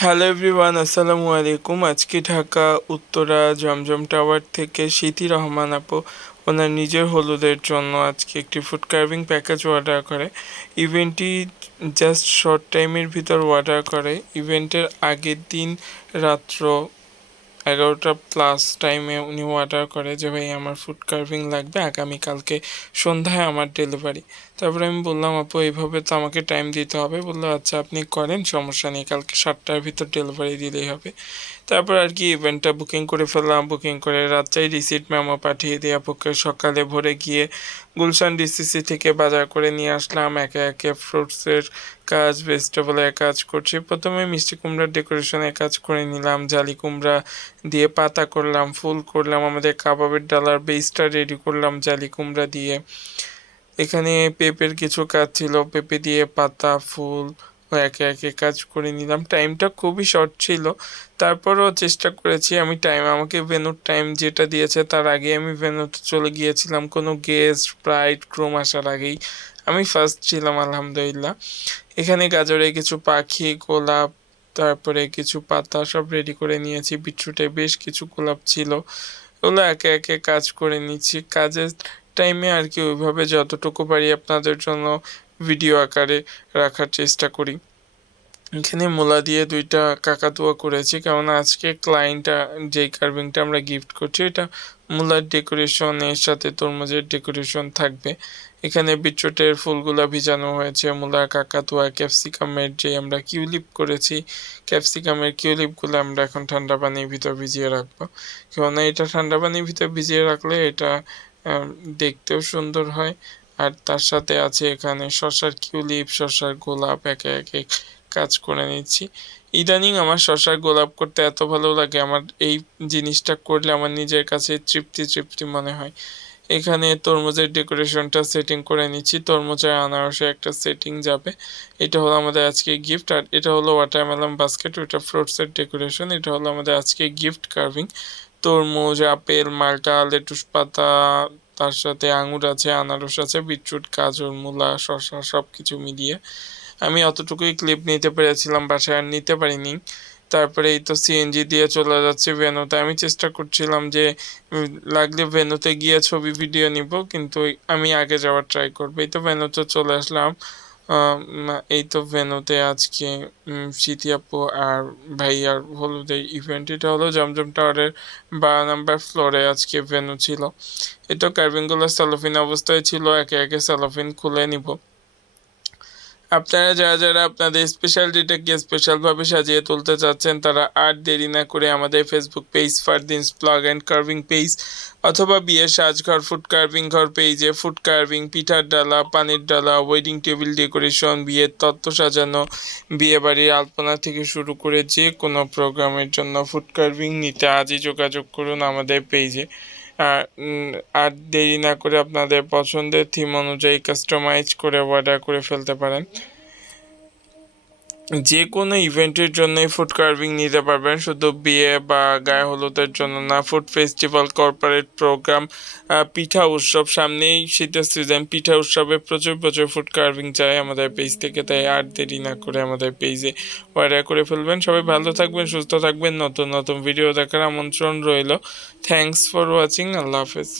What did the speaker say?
Hello everyone আসসালামু আলাইকুম। আজকে ঢাকা, উত্তরা, জমজম টাওয়ার থেকে স্মৃতি রহমান আপু ওনার নিজের হলুদের জন্য আজকে একটি ফুড কার্ভিং প্যাকেজ অর্ডার করে। ইভেন্টটি জাস্ট শর্ট টাইমের ভিতর অর্ডার করে। ইভেন্টের আগের দিন রাত্র এগারোটা প্লাস টাইমে উনি অর্ডার করে যে, ভাই, আমার ফুড কার্ভিং লাগবে আগামীকালকে সন্ধ্যায় আমার ডেলিভারি তারপরে আমি বললাম, আপু, এইভাবে তো আমাকে টাইম দিতে হবে। বলল আচ্ছা আপনি করেন, সমস্যা নেই, কালকে সাতটার ভিতর ডেলিভারি দিলেই হবে। তারপর আর কি ইভেন্টটা বুকিং করে ফেললাম বুকিং করে রাত্রেই রিসিট মেমো পাঠিয়ে দিয়ে আপুকে সকালে ভোরে গিয়ে গুলশান ডিসিসি থেকে বাজার করে নিয়ে আসলাম, একে একে ফ্রুটসের কাজ ভেজিটেবলের কাজ করছি। প্রথমে মিষ্টি কুমড়ার ডেকোরেশনের কাজ করে নিলাম, জালি কুমড়া দিয়ে পাতা করলাম, ফুল করলাম, আমাদের কাবাবের ডালার বেসটা রেডি করলাম জালি কুমড়া দিয়ে। এখানে পেঁপের কিছু কাজ ছিল, পেঁপে দিয়ে পাতা, ফুল একে একে কাজ করে নিলাম। টাইমটা খুবই শর্ট ছিল, তারপরও চেষ্টা করেছি আমি টাইম আমাকে ভেনুর টাইম যেটা দিয়েছে তার আগে আমি ভেনুতে চলে গিয়েছিলাম। কোনো গেস্ট ব্রাইড ক্রোম আসার আগেই। আমি ফার্স্ট ছিলাম, আলহামদুলিল্লাহ। এখানে গাজরে কিছু পাখি, গোলাপ, তারপরে কিছু পাতা সব রেডি করে নিয়েছি বিচ্ছুটে বেশ কিছু গোলাপ ছিল। ওগুলো একে একে কাজ করে নিচ্ছি। কাজের টাইমে আর কি ওইভাবে যতটুকু পারি আপনাদের জন্য ভিডিও আকারে রাখার চেষ্টা করি। এখানে মূলা দিয়ে দুইটা কাকাতুয়া করেছি। কারণ আজকে ক্লায়েন্টটা যেই কার্ভিংটা আমরা গিফট করছি, এটা মূলার ডেকোরেশনের সাথে তরমুজের ডেকোরেশন থাকবে। এখানে বিটরুটের ফুলগুলা ভিজানো হয়েছে, মূলা কাকাতুয়া ক্যাপসিকামের যে আমরা কিউলিপ করেছি ক্যাপসিকামের কিউলিপগুলো আমরা এখন ঠান্ডা পানির ভিতর ভিজিয়ে রাখব। কেননা এটা ঠান্ডা পানির ভিতর ভিজিয়ে রাখলে এটা দেখতেও সুন্দর হয়। আর তার সাথে আছে এখানে শশার কিউলিপ শশার গোলাপ, একে একে কাজ করে নিচ্ছি। ইদানিং আমার শশার গোলাপ করতে এত ভালো লাগে, আমার এই জিনিসটা করলে আমার নিজের কাছে তৃপ্তি তৃপ্তি মনে হয়। এখানে তরমুজের ডেকোরেশনটা সেটিং করে নিচ্ছি, তরমুজের আনারসে একটা সেটিং যাবে। এটা হলো আমাদের আজকে গিফট, আর এটা হলো ওয়াটারমেলন বাস্কেট ওইটা ফ্রুটসের ডেকোরেশন এটা হলো আমাদের আজকে গিফট কার্ভিং তরমুজ, আপেল, মালটা, লেটুস পাতা, তার সাথে আঙুর আছে, আনারস আছে, বিটরুট, গাজর, মূলা শশা সব কিছু মিলিয়ে। আমি অতটুকুই ক্লিপ নিতে পেরেছিলাম, বাসায় আর নিতে পারিনি। তারপরে এই তো সিএনজি দিয়ে চলে যাচ্ছে ভেনুতে আমি চেষ্টা করছিলাম যে লাগলে ভেনুতে গিয়ে ছবি ভিডিও নিব, কিন্তু আমি আগে যাওয়ার ট্রাই করব। এই তো ভেনুতে চলে আসলাম। এই তো ভেনুতে আজকে স্মৃতি আপু আর ভাইয়ার হলুদের ইভেন্ট এটা হলো জমজম টাওয়ারের বারো নাম্বার ফ্লোরে আজকে ভেনু ছিল। এটা কার্ভিংগুলো স্যালোফিন অবস্থায় ছিল, একে একে স্যালোফিন খুলে নিব। আপনারা যারা যারা আপনাদের স্পেশাল ডেটাকে স্পেশালভাবে সাজিয়ে তুলতে চাচ্ছেন, তারা আর দেরি না করে আমাদের Facebook page Fardin's blog and carving page অথবা বিয়ের সাজঘর ফুড কার্ভিং ঘর পেজে ফুড কার্ভিং পিঠার ডালা, পানির ডালা ওয়েডিং টেবিল ডেকোরেশন বিয়ের তত্ত্ব সাজানো বিয়ে বাড়ির আলপনা থেকে শুরু করে যে কোনো প্রোগ্রামের জন্য ফুড কার্ভিং নিতে আজই যোগাযোগ করুন আমাদের পেজে আর দেরি না করে আপনাদের পছন্দের থিম অনুযায়ী কাস্টমাইজ করে অর্ডার করে ফেলতে পারেন। যে কোনো ইভেন্টের জন্যই ফুড কার্ভিং নিতে পারবেন। শুধু বিয়ে বা গায়ে হলুদের জন্য না ফুড ফেস্টিভ্যাল কর্পোরেট প্রোগ্রাম পিঠা উৎসব, সামনেই শীতের সিজন পিঠা উৎসবে প্রচুর প্রচুর ফুড কার্ভিং চাই আমাদের পেজ থেকে, তাই আর দেরি না করে আমাদের পেজে অর্ডার করে ফেলবেন। সবাই ভালো থাকবেন, সুস্থ থাকবেন। নতুন নতুন ভিডিও দেখার আমন্ত্রণ রইল। থ্যাংকস ফর ওয়াচিং আল্লাহ হাফেজ।